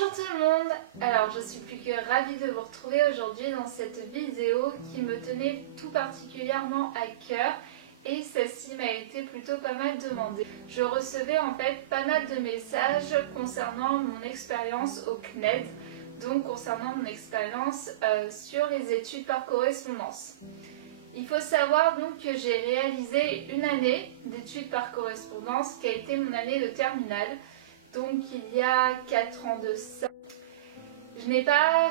Bonjour tout le monde. Alors je suis plus que ravie de vous retrouver aujourd'hui dans cette vidéo qui me tenait tout particulièrement à cœur et celle-ci m'a été plutôt pas mal demandée. Je recevais en fait pas mal de messages concernant mon expérience au CNED, donc concernant mon expérience sur les études par correspondance. Il faut savoir donc que j'ai réalisé une année d'études par correspondance qui a été mon année de terminale. Donc il y a 4 ans de ça. Je n'ai pas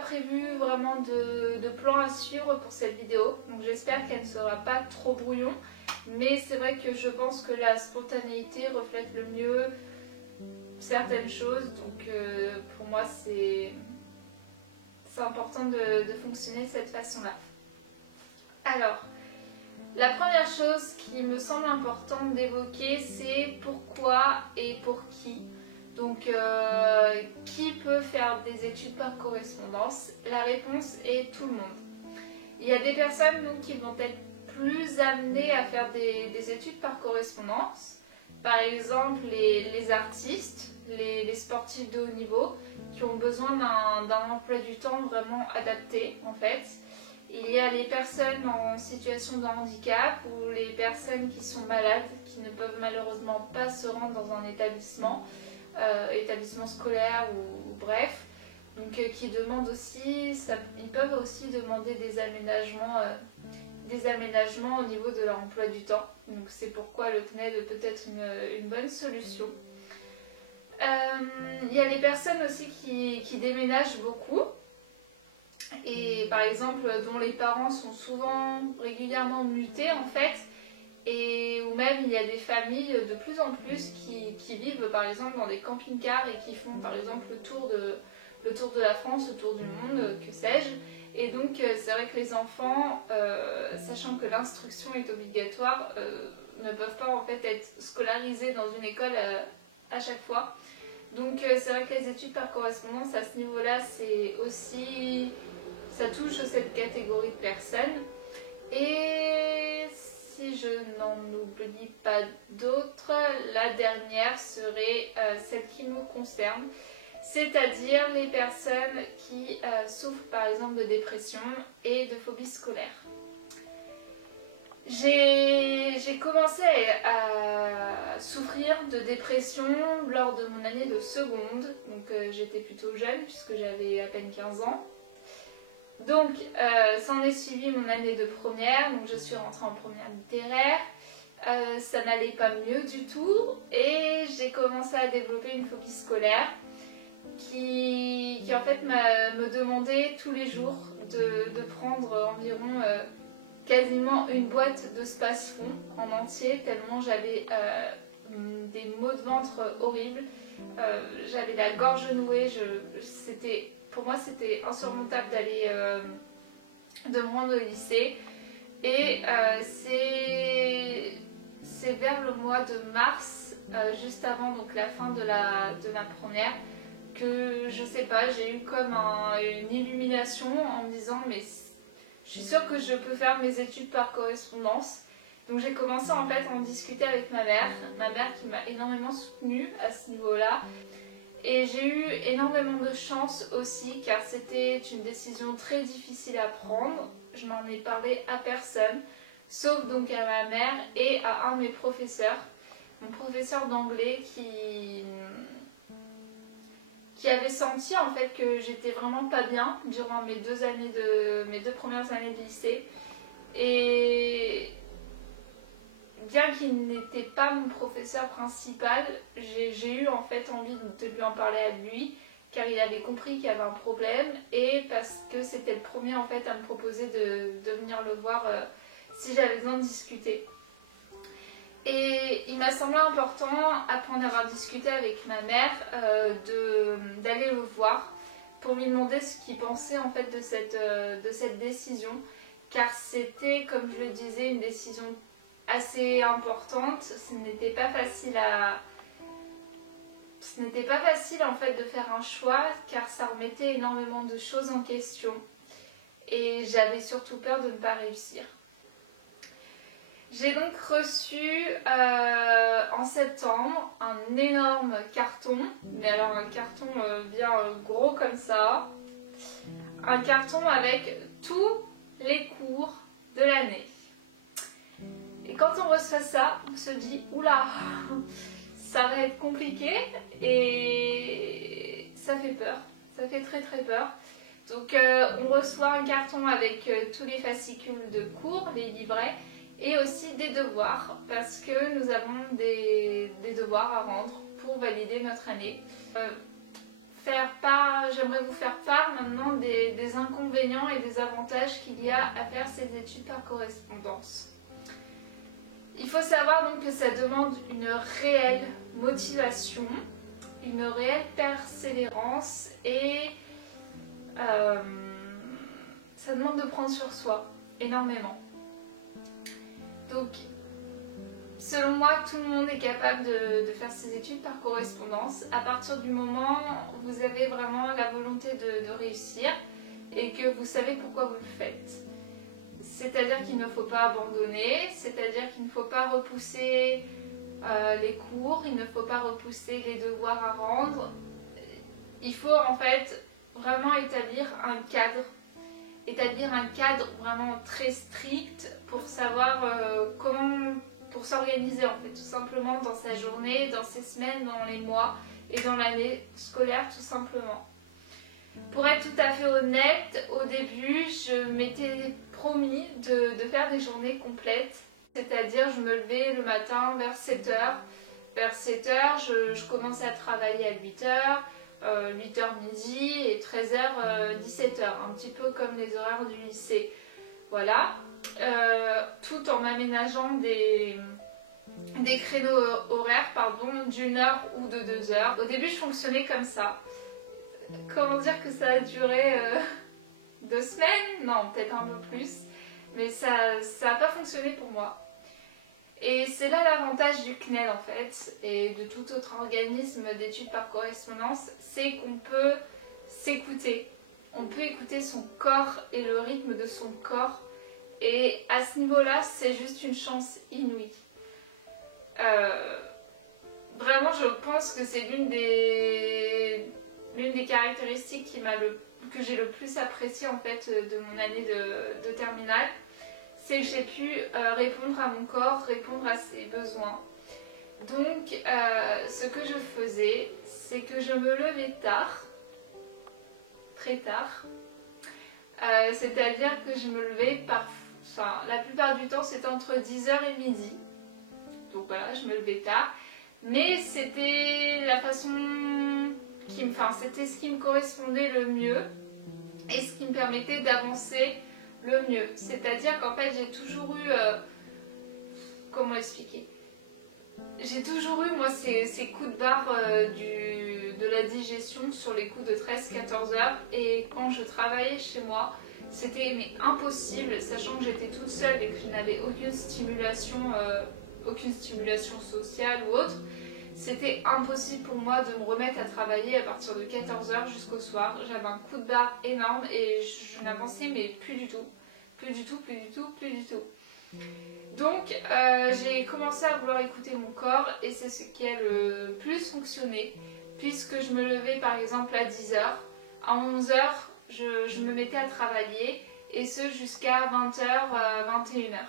prévu vraiment de plan à suivre pour cette vidéo. Donc j'espère qu'elle ne sera pas trop brouillon. Mais c'est vrai que je pense que la spontanéité reflète le mieux certaines choses. Donc pour moi c'est important de fonctionner de cette façon-là. Alors, la première chose qui me semble importante d'évoquer, c'est pourquoi et pour qui. Donc, qui peut faire des études par correspondance? La réponse est tout le monde. Il y a des personnes donc, qui vont être plus amenées à faire des études par correspondance. Par exemple, les artistes, les sportifs de haut niveau, qui ont besoin d'un emploi du temps vraiment adapté en fait. Il y a les personnes en situation de handicap ou les personnes qui sont malades, qui ne peuvent malheureusement pas se rendre dans un établissement scolaire ou bref. Donc qui demandent aussi, ils peuvent aussi demander des aménagements au niveau de leur emploi du temps. Donc c'est pourquoi le CNED peut être une bonne solution. Il y a les personnes aussi qui déménagent beaucoup. Et par exemple dont les parents sont régulièrement mutés en fait, et ou même il y a des familles de plus en plus qui vivent par exemple dans des camping-cars et qui font par exemple le tour de la France, le tour du monde, que sais-je. Et donc c'est vrai que les enfants, sachant que l'instruction est obligatoire, ne peuvent pas en fait être scolarisés dans une école à chaque fois. Donc c'est vrai que les études par correspondance à ce niveau-là, c'est aussi... ça touche cette catégorie de personnes. Et si je n'en oublie pas d'autres, la dernière serait celle qui nous concerne, c'est-à-dire les personnes qui souffrent par exemple de dépression et de phobie scolaire. J'ai commencé à souffrir de dépression lors de mon année de seconde, donc j'étais plutôt jeune puisque j'avais à peine 15 ans. Donc s'en est suivi mon année de première, donc je suis rentrée en première littéraire, ça n'allait pas mieux du tout et j'ai commencé à développer une phobie scolaire qui en fait me demandait tous les jours de prendre environ quasiment une boîte de Spasfon en entier, tellement j'avais des maux de ventre horribles, j'avais la gorge nouée, pour moi c'était insurmontable de me rendre au lycée. Et c'est vers le mois de mars, juste avant donc la fin de ma première, que je sais pas, j'ai eu comme une illumination en me disant mais je suis sûre que je peux faire mes études par correspondance. Donc j'ai commencé en fait à en discuter avec ma mère qui m'a énormément soutenue à ce niveau-là. Et j'ai eu énormément de chance aussi car c'était une décision très difficile à prendre. Je n'en ai parlé à personne, sauf donc à ma mère et à un de mes professeurs. Mon professeur d'anglais qui avait senti en fait que j'étais vraiment pas bien durant mes deux premières années de lycée. Et bien qu'il n'était pas mon professeur principal, j'ai eu en fait envie de lui en parler à lui, car il avait compris qu'il y avait un problème et parce que c'était le premier en fait à me proposer de venir le voir si j'avais besoin de discuter. Et il m'a semblé important, après en avoir discuté avec ma mère, d'aller le voir pour lui demander ce qu'il pensait en fait de cette décision, car c'était, comme je le disais, une décision assez importante. Ce n'était pas facile en fait de faire un choix car ça remettait énormément de choses en question et j'avais surtout peur de ne pas réussir. J'ai donc reçu en septembre un énorme carton, mais alors un carton bien gros comme ça, un carton avec tous les cours de l'année. Et quand on reçoit ça, on se dit oula, ça va être compliqué et ça fait peur, ça fait très très peur. Donc on reçoit un carton avec tous les fascicules de cours, les livrets, et aussi des devoirs, parce que nous avons des devoirs à rendre pour valider notre année. J'aimerais vous faire part maintenant des inconvénients et des avantages qu'il y a à faire ces études par correspondance. Il faut savoir donc que ça demande une réelle motivation, une réelle persévérance et ça demande de prendre sur soi énormément. Donc, selon moi, tout le monde est capable de faire ses études par correspondance à partir du moment où vous avez vraiment la volonté de réussir et que vous savez pourquoi vous le faites. C'est-à-dire qu'il ne faut pas abandonner, c'est-à-dire qu'il ne faut pas repousser les cours, il ne faut pas repousser les devoirs à rendre. Il faut en fait vraiment établir un cadre vraiment très strict pour savoir pour s'organiser en fait, tout simplement dans sa journée, dans ses semaines, dans les mois et dans l'année scolaire tout simplement. Pour être tout à fait honnête, au début, je m'étais promis de faire des journées complètes, c'est-à-dire je me levais le matin vers 7h. Vers 7h, je commençais à travailler à 8h. 8h midi et 13h 17h, un petit peu comme les horaires du lycée. Voilà, tout en m'aménageant des créneaux horaires d'une heure ou de 2 heures. Au début, je fonctionnais comme ça. Comment dire que ça a duré 2 semaines? Non, peut-être un peu plus. Mais ça n'a pas fonctionné pour moi. Et c'est là l'avantage du CNEL en fait, et de tout autre organisme d'études par correspondance, c'est qu'on peut s'écouter. On peut écouter son corps et le rythme de son corps. Et à ce niveau-là, c'est juste une chance inouïe. Vraiment, je pense que c'est l'une des caractéristiques que j'ai le plus apprécié en fait de mon année de terminale. C'est que j'ai pu répondre à mon corps, répondre à ses besoins. Donc, ce que je faisais, c'est que je me levais tard, très tard. C'est-à-dire que je me levais la plupart du temps, c'était entre 10h et midi. Donc voilà, je me levais tard. Mais c'était la façon c'était ce qui me correspondait le mieux et ce qui me permettait d'avancer le mieux. C'est-à-dire qu'en fait, j'ai toujours eu... comment expliquer? J'ai toujours eu, moi, ces coups de barre de la digestion sur les coups de 13-14 heures. Et quand je travaillais chez moi, c'était impossible, sachant que j'étais toute seule et que je n'avais aucune stimulation sociale ou autre. C'était impossible pour moi de me remettre à travailler à partir de 14 heures jusqu'au soir. J'avais un coup de barre énorme et je n'avançais mais plus du tout. Plus du tout. Donc j'ai commencé à vouloir écouter mon corps et c'est ce qui a le plus fonctionné puisque je me levais par exemple à 10h. À 11h, je me mettais à travailler et ce jusqu'à 20h, 21h.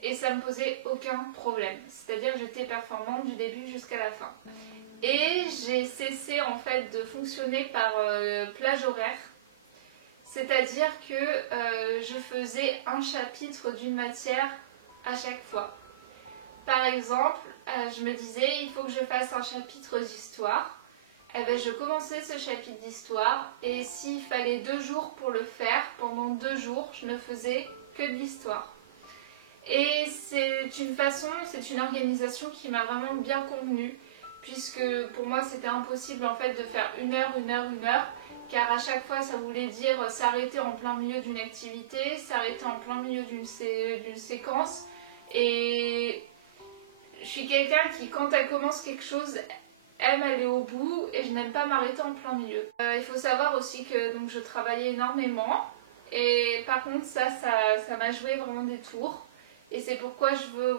Et ça me posait aucun problème, c'est-à-dire que j'étais performante du début jusqu'à la fin. Et j'ai cessé en fait de fonctionner par plage horaire, c'est-à-dire que je faisais un chapitre d'une matière à chaque fois. Par exemple, je me disais il faut que je fasse un chapitre d'histoire. Eh ben, je commençais ce chapitre d'histoire et s'il fallait 2 jours pour le faire, pendant 2 jours, je ne faisais que de l'histoire. Et c'est une organisation qui m'a vraiment bien convenue, puisque pour moi c'était impossible en fait de faire 1 heure, car à chaque fois ça voulait dire s'arrêter en plein milieu d'une activité, s'arrêter en plein milieu d'une séquence. Et je suis quelqu'un qui, quand elle commence quelque chose, aime aller au bout et je n'aime pas m'arrêter en plein milieu. Il faut savoir aussi que donc, je travaillais énormément et par contre ça m'a joué vraiment des tours. et c'est pourquoi je veux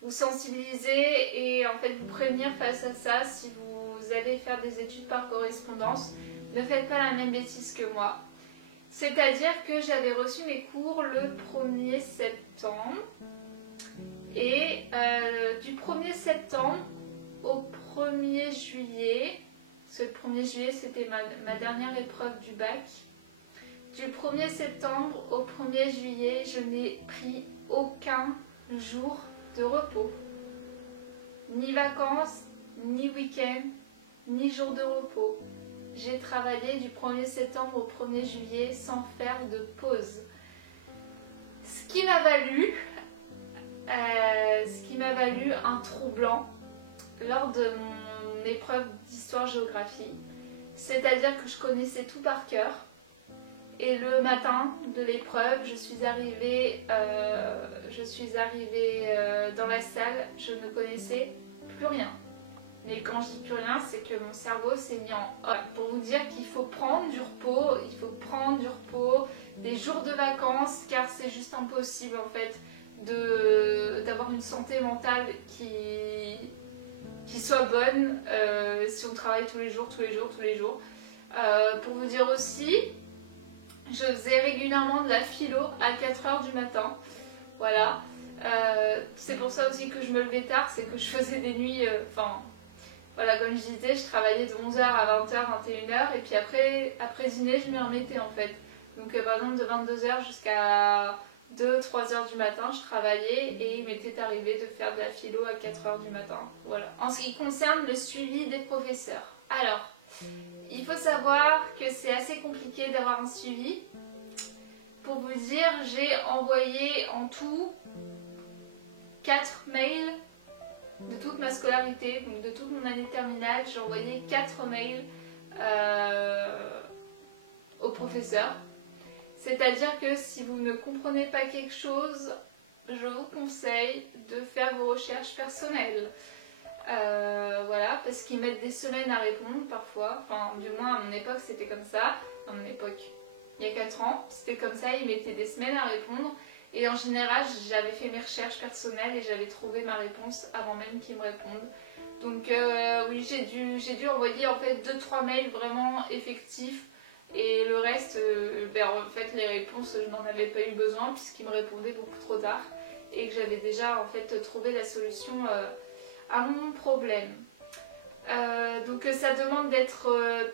vous sensibiliser et en fait vous prévenir face à ça. Si vous allez faire des études par correspondance, ne faites pas la même bêtise que moi. C'est-à-dire que j'avais reçu mes cours le 1er septembre et du 1er septembre au 1er juillet, parce que le 1er juillet c'était ma dernière épreuve du bac, du 1er septembre au 1er juillet, je n'ai pris aucun jour de repos. Ni vacances, ni week-end, ni jour de repos. J'ai travaillé du 1er septembre au 1er juillet sans faire de pause. Ce qui m'a valu un trou blanc lors de mon épreuve d'histoire-géographie. C'est-à-dire que je connaissais tout par cœur. Et le matin de l'épreuve, je suis arrivée dans la salle, je ne connaissais plus rien. Mais quand je dis plus rien, c'est que mon cerveau s'est mis en off. Pour vous dire qu'il faut prendre du repos, des jours de vacances, car c'est juste impossible en fait d'avoir une santé mentale qui soit bonne si on travaille tous les jours. Pour vous dire aussi, je faisais régulièrement de la philo à 4 h du matin. Voilà. C'est pour ça aussi que je me levais tard, c'est que je faisais des nuits. Voilà, comme je disais, je travaillais de 11 h à 20 h, 21 h. Et puis après dîner, je m'y remettais en fait. Donc par exemple, de 22 h jusqu'à 2-3 h du matin, je travaillais et il m'était arrivé de faire de la philo à 4 h du matin. Voilà. En ce qui concerne le suivi des professeurs. Alors, il faut savoir que c'est assez compliqué d'avoir un suivi. Pour vous dire, j'ai envoyé en tout 4 mails de toute ma scolarité, donc de toute mon année terminale. J'ai envoyé 4 mails aux professeurs. C'est-à-dire que si vous ne comprenez pas quelque chose, je vous conseille de faire vos recherches personnelles. Voilà, parce qu'ils mettent des semaines à répondre parfois, enfin du moins à mon époque c'était comme ça, à mon époque, il y a 4 ans, c'était comme ça, ils mettaient des semaines à répondre et en général j'avais fait mes recherches personnelles et j'avais trouvé ma réponse avant même qu'ils me répondent. Donc oui, j'ai dû envoyer en fait 2-3 mails vraiment effectifs et le reste, en fait les réponses je n'en avais pas eu besoin puisqu'ils me répondaient beaucoup trop tard et que j'avais déjà en fait trouvé la solution à mon problème. Donc ça demande d'être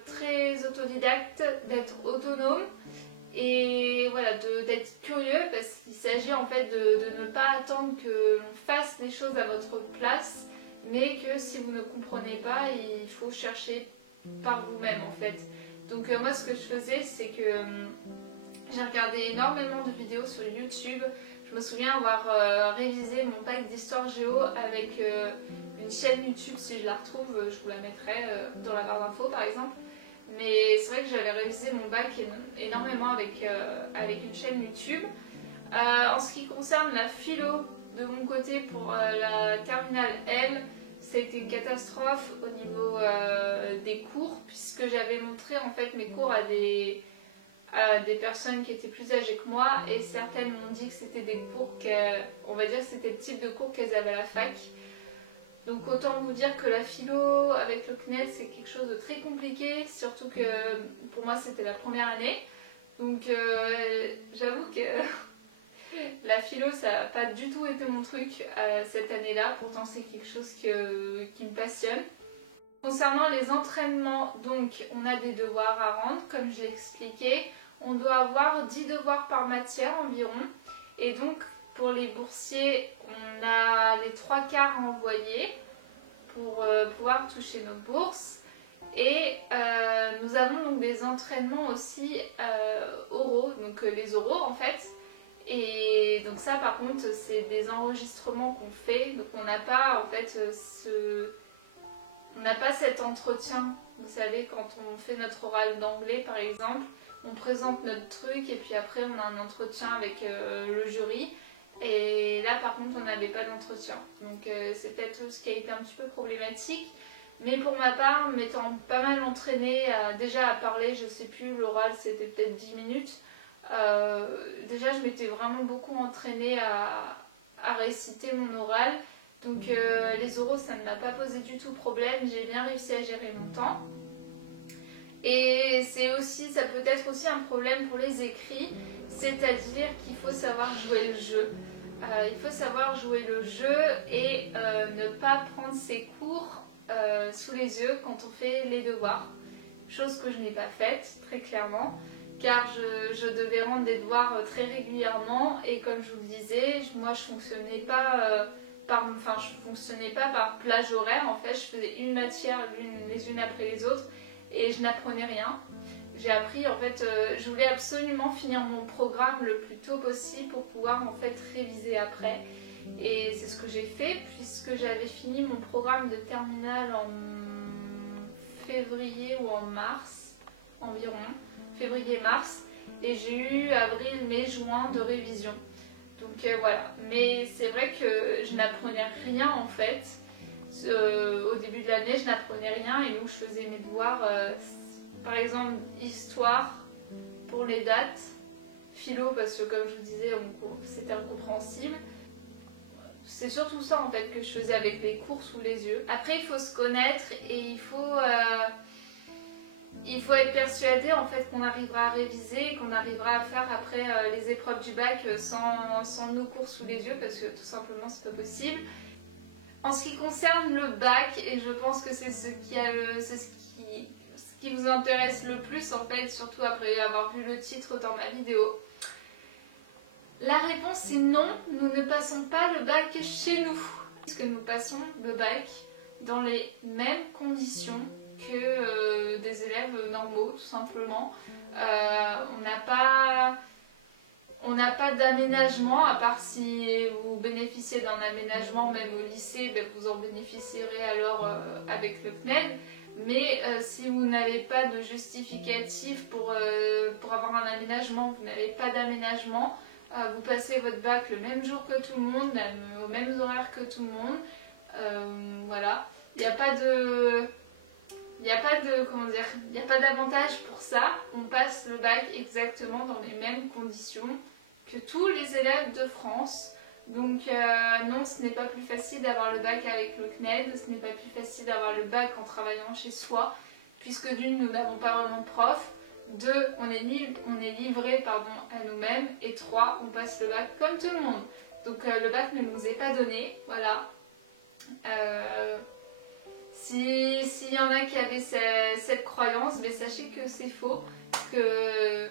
très autodidacte, d'être autonome et voilà, d'être curieux parce qu'il s'agit en fait de ne pas attendre que l'on fasse les choses à votre place, mais que si vous ne comprenez pas, il faut chercher par vous-même en fait. Donc moi ce que je faisais, c'est que j'ai regardé énormément de vidéos sur YouTube. Je me souviens avoir révisé mon bac d'histoire géo avec une chaîne YouTube, si je la retrouve, je vous la mettrai dans la barre d'infos par exemple. Mais c'est vrai que j'avais révisé mon bac énormément avec une chaîne YouTube. En ce qui concerne la philo, de mon côté pour la terminale L, c'était une catastrophe au niveau des cours, puisque j'avais montré en fait mes cours à des personnes qui étaient plus âgées que moi, et certaines m'ont dit que c'était des cours on va dire que c'était le type de cours qu'elles avaient à la fac. Donc autant vous dire que la philo avec le CNED c'est quelque chose de très compliqué, surtout que pour moi c'était la première année. Donc j'avoue que la philo ça n'a pas du tout été mon truc cette année-là, pourtant c'est quelque chose qui me passionne. Concernant les entraînements, donc on a des devoirs à rendre, comme je l'ai expliqué. On doit avoir 10 devoirs par matière environ. Et donc pour les boursiers, on a les 3/4 à envoyer pour pouvoir toucher nos bourses. Et nous avons donc des entraînements aussi oraux, donc les oraux en fait. Et donc ça par contre c'est des enregistrements qu'on fait, donc on n'a pas en fait on n'a pas cet entretien. Vous savez, quand on fait notre oral d'anglais par exemple, on présente notre truc et puis après on a un entretien avec le jury. Et là par contre on n'avait pas d'entretien. Donc c'est peut-être ce qui a été un petit peu problématique. Mais pour ma part, m'étant pas mal entraînée déjà à parler, je sais plus, l'oral c'était peut-être 10 minutes. Déjà je m'étais vraiment beaucoup entraînée à réciter mon oral, donc les oraux ça ne m'a pas posé du tout problème, j'ai bien réussi à gérer mon temps. Et ça peut être aussi un problème pour les écrits, c'est-à-dire qu'il faut savoir jouer le jeu. Il faut savoir jouer le jeu et ne pas prendre ses cours sous les yeux quand on fait les devoirs. Chose que je n'ai pas faite, très clairement, car je devais rendre des devoirs très régulièrement et comme je vous le disais, moi je fonctionnais pas par plage horaire. En fait, je faisais une matière les unes après les autres et je n'apprenais rien. J'ai appris, en fait, je voulais absolument finir mon programme le plus tôt possible pour pouvoir en fait réviser après. Et c'est ce que j'ai fait puisque j'avais fini mon programme de terminale en février ou en mars environ, février-mars, et j'ai eu avril, mai, juin de révision. Donc voilà, mais c'est vrai que je n'apprenais rien en fait. Au début de l'année, je n'apprenais rien et donc je faisais mes devoirs, par exemple histoire pour les dates, philo parce que comme je vous disais, c'était incompréhensible. C'est surtout ça en fait que je faisais avec les cours sous les yeux. Après, il faut se connaître et il faut être persuadé en fait qu'on arrivera à réviser, qu'on arrivera à faire après les épreuves du bac sans nos cours sous les yeux parce que tout simplement c'est pas possible. En ce qui concerne le bac, et je pense que c'est ce qui vous intéresse le plus en fait, surtout après avoir vu le titre dans ma vidéo. La réponse est non, nous ne passons pas le bac chez nous. Puisque nous passons le bac dans les mêmes conditions que des élèves normaux, tout simplement. On n'a pas d'aménagement, à part si vous bénéficiez d'un aménagement, même au lycée, ben vous en bénéficierez alors avec le CNED. Mais si vous n'avez pas de justificatif pour avoir un aménagement, vous n'avez pas d'aménagement, vous passez votre bac le même jour que tout le monde, même aux mêmes horaires que tout le monde. Voilà, il n'y a pas d'avantage pour ça. On passe le bac exactement dans les mêmes conditions que tous les élèves de France. Donc non, ce n'est pas plus facile d'avoir le bac avec le CNED, ce n'est pas plus facile d'avoir le bac en travaillant chez soi, puisque d'une, nous n'avons pas vraiment de prof, deux, on est livré à nous-mêmes, et trois, on passe le bac comme tout le monde. Donc le bac ne nous est pas donné, voilà. S'il y en a qui avaient cette croyance, mais sachez que c'est faux, que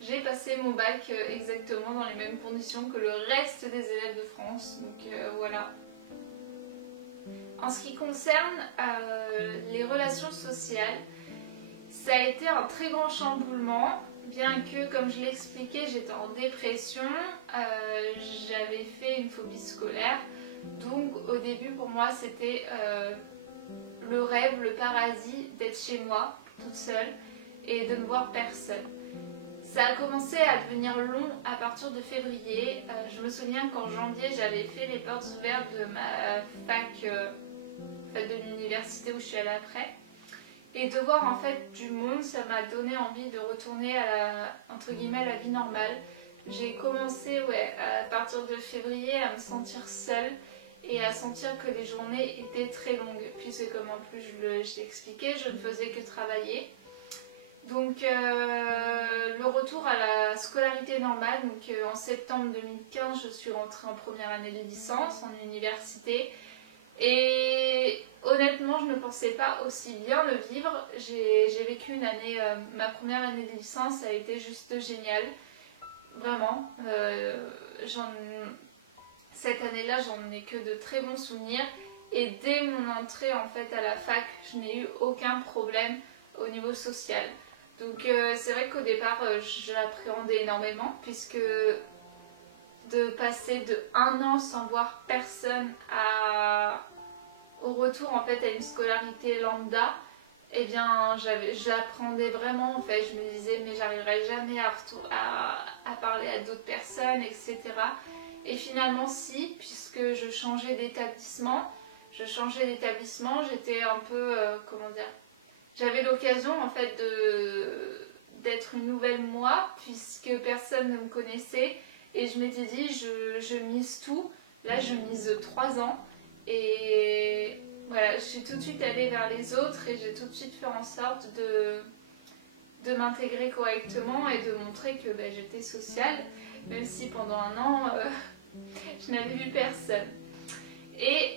j'ai passé mon bac exactement dans les mêmes conditions que le reste des élèves de France, donc voilà. En ce qui concerne les relations sociales, ça a été un très grand chamboulement, bien que, comme je l'ai expliqué, j'étais en dépression, j'avais fait une phobie scolaire, donc au début pour moi c'était le rêve, le paradis d'être chez moi, toute seule, et de ne voir personne. Ça a commencé à devenir long à partir de février. Je me souviens qu'en janvier, j'avais fait les portes ouvertes de ma fac, de l'université où je suis allée après. Et de voir en fait du monde, ça m'a donné envie de retourner à entre guillemets, la vie normale. J'ai commencé à partir de février à me sentir seule et à sentir que les journées étaient très longues. Puisque comme en plus je l'ai expliqué, je ne faisais que travailler. Donc le retour à la scolarité normale, donc en septembre 2015 je suis rentrée en première année de licence en université et honnêtement je ne pensais pas aussi bien le vivre. J'ai vécu une année, ma première année de licence, ça a été juste génial, vraiment. Cette année-là j'en ai que de très bons souvenirs et dès mon entrée en fait à la fac je n'ai eu aucun problème au niveau social. Donc c'est vrai qu'au départ je l'appréhendais énormément puisque de passer de 1 an sans voir personne au retour en fait à une scolarité lambda, eh bien j'appréhendais vraiment en fait, je me disais mais j'arriverai jamais à parler à d'autres personnes, etc. Et finalement si, puisque je changeais d'établissement, j'étais un peu, comment dire, j'avais l'occasion en fait d'être une nouvelle moi, puisque personne ne me connaissait. Et je m'étais dit, je mise tout. Là, je mise 3 ans. Et voilà, je suis tout de suite allée vers les autres et j'ai tout de suite fait en sorte de m'intégrer correctement et de montrer que j'étais sociale, même si pendant un an, je n'avais vu personne. Et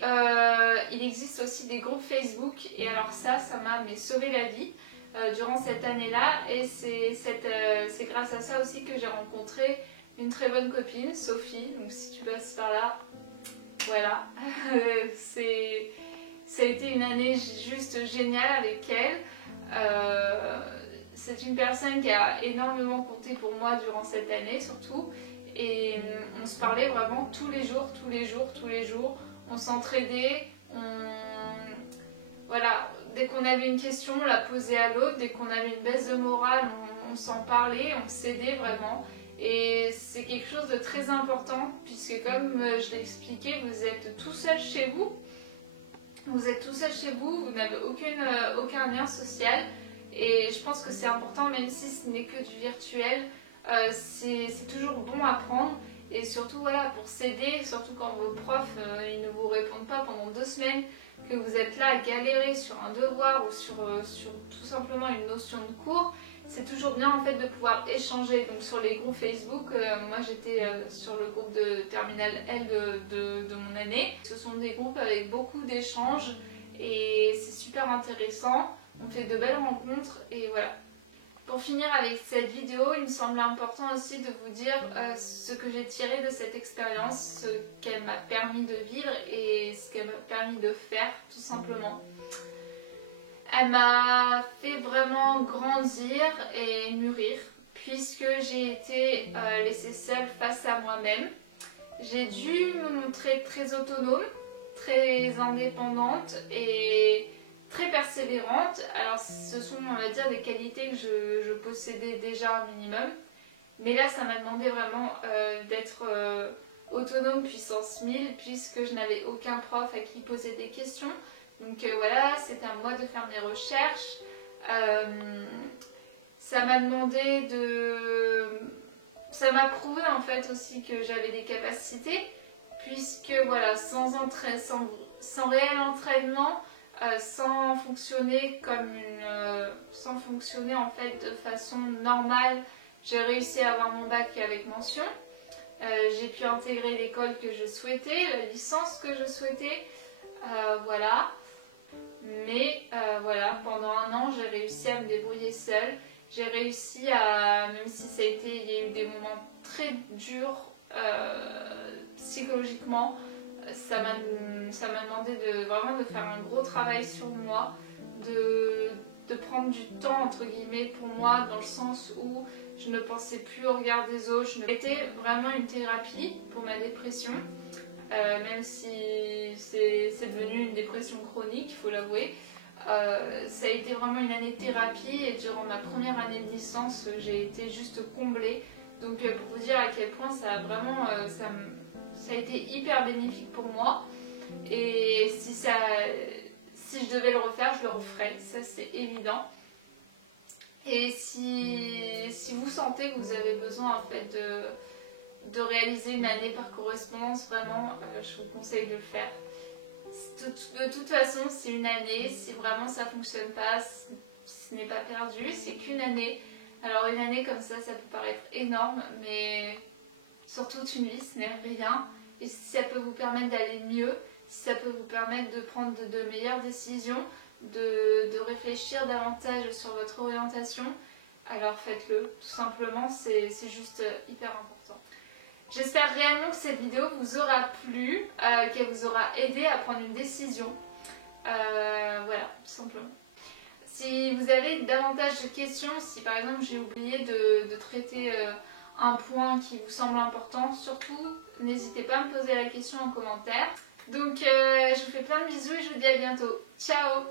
il existe aussi des groupes Facebook, et alors ça m'a sauvé la vie durant cette année-là, et c'est grâce à ça aussi que j'ai rencontré une très bonne copine, Sophie. Donc si tu passes par là, voilà, ça a été une année juste géniale avec elle. C'est une personne qui a énormément compté pour moi durant cette année surtout, et on se parlait vraiment tous les jours, on s'entraidait, voilà, dès qu'on avait une question on la posait à l'autre, dès qu'on avait une baisse de morale on s'en parlait, on s'aidait vraiment. Et c'est quelque chose de très important, puisque comme je l'ai expliqué, vous êtes tout seul chez vous. Vous n'avez aucun lien social. Et je pense que c'est important, même si ce n'est que du virtuel. C'est toujours bon à prendre. Et surtout, voilà, pour s'aider, surtout quand vos profs ils ne vous répondent pas pendant 2 semaines, que vous êtes là à galérer sur un devoir ou sur tout simplement une notion de cours. C'est toujours bien en fait de pouvoir échanger. Donc sur les groupes Facebook, moi j'étais sur le groupe de Terminale L de mon année. Ce sont des groupes avec beaucoup d'échanges et c'est super intéressant. On fait de belles rencontres et voilà. Pour finir avec cette vidéo, il me semble important aussi de vous dire ce que j'ai tiré de cette expérience, ce qu'elle m'a permis de vivre et ce qu'elle m'a permis de faire tout simplement. Elle m'a fait vraiment grandir et mûrir, puisque j'ai été laissée seule face à moi-même. J'ai dû me montrer très autonome, très indépendante et très persévérante. Alors ce sont, on va dire, des qualités que je possédais déjà un minimum. Mais là, ça m'a demandé vraiment d'être autonome puissance 1000, puisque je n'avais aucun prof à qui poser des questions. Donc voilà, c'était à moi de faire mes recherches. Ça m'a demandé de... Ça m'a prouvé en fait aussi que j'avais des capacités, puisque voilà, sans réel entraînement, sans fonctionner sans fonctionner en fait de façon normale, j'ai réussi à avoir mon bac avec mention. J'ai pu intégrer l'école que je souhaitais, la licence que je souhaitais, voilà. Mais voilà, pendant un an, j'ai réussi à me débrouiller seule. J'ai réussi à, même si il y a eu des moments très durs psychologiquement, ça m'a demandé vraiment de faire un gros travail sur moi, de prendre du temps entre guillemets pour moi, dans le sens où je ne pensais plus au regard des autres. C'était vraiment une thérapie pour ma dépression. Même si c'est devenu une dépression chronique, il faut l'avouer. Ça a été vraiment une année de thérapie, et durant ma première année de licence, j'ai été juste comblée. Donc pour vous dire à quel point ça a vraiment ça a été hyper bénéfique pour moi. Et si je devais le refaire, je le referais, ça c'est évident. Et si vous sentez que vous avez besoin en fait de réaliser une année par correspondance, vraiment, je vous conseille de le faire. De toute façon, c'est une année, si vraiment ça fonctionne pas, ce n'est pas perdu, c'est qu'une année. Alors une année comme ça peut paraître énorme, mais sur toute une vie, ce n'est rien. Et si ça peut vous permettre d'aller mieux, si ça peut vous permettre de prendre de meilleures décisions, de réfléchir davantage sur votre orientation, alors faites-le, tout simplement, c'est juste hyper important. J'espère réellement que cette vidéo vous aura plu, qu'elle vous aura aidé à prendre une décision. Voilà, tout simplement. Si vous avez davantage de questions, si par exemple j'ai oublié de traiter un point qui vous semble important, surtout n'hésitez pas à me poser la question en commentaire. Donc je vous fais plein de bisous et je vous dis à bientôt. Ciao!